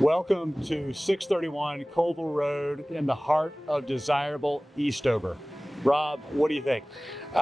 Welcome to 631 Colville Road in the heart of desirable Eastover. Rob, what do you think?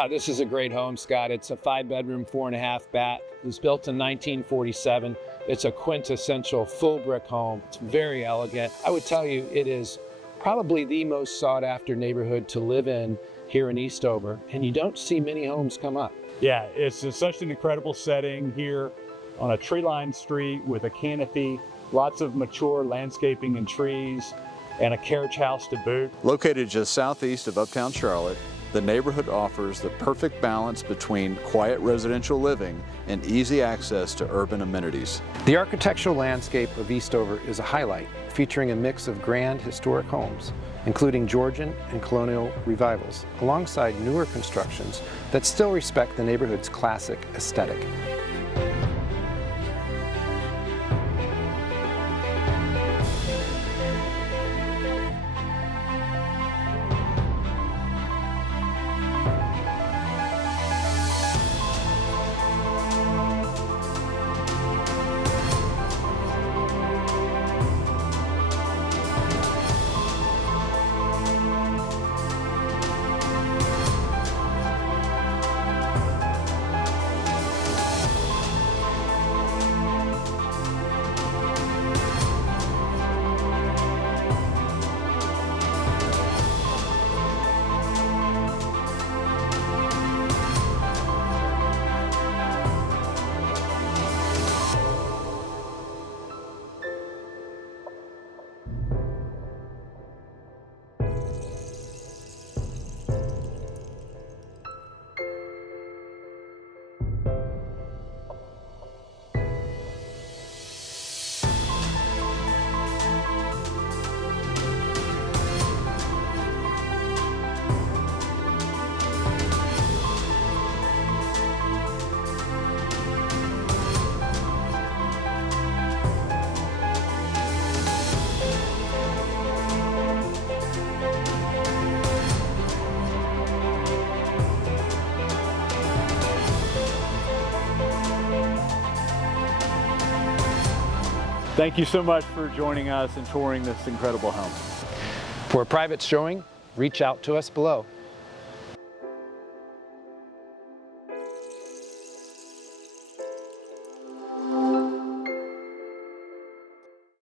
This is a great home, Scott. It's a 5-bedroom, 4.5 bath. It was built in 1947. It's a quintessential full brick home. It's very elegant. I would tell you it is probably the most sought after neighborhood to live in here in Eastover, and you don't see many homes come up. Yeah, it's such an incredible setting here on a tree-lined street with a canopy, lots of mature landscaping and trees, and a carriage house to boot. Located just southeast of Uptown Charlotte, the neighborhood offers the perfect balance between quiet residential living and easy access to urban amenities. The architectural landscape of Eastover is a highlight, featuring a mix of grand historic homes, including Georgian and colonial revivals, alongside newer constructions that still respect the neighborhood's classic aesthetic. Thank you so much for joining us and touring this incredible home. For a private showing, reach out to us below.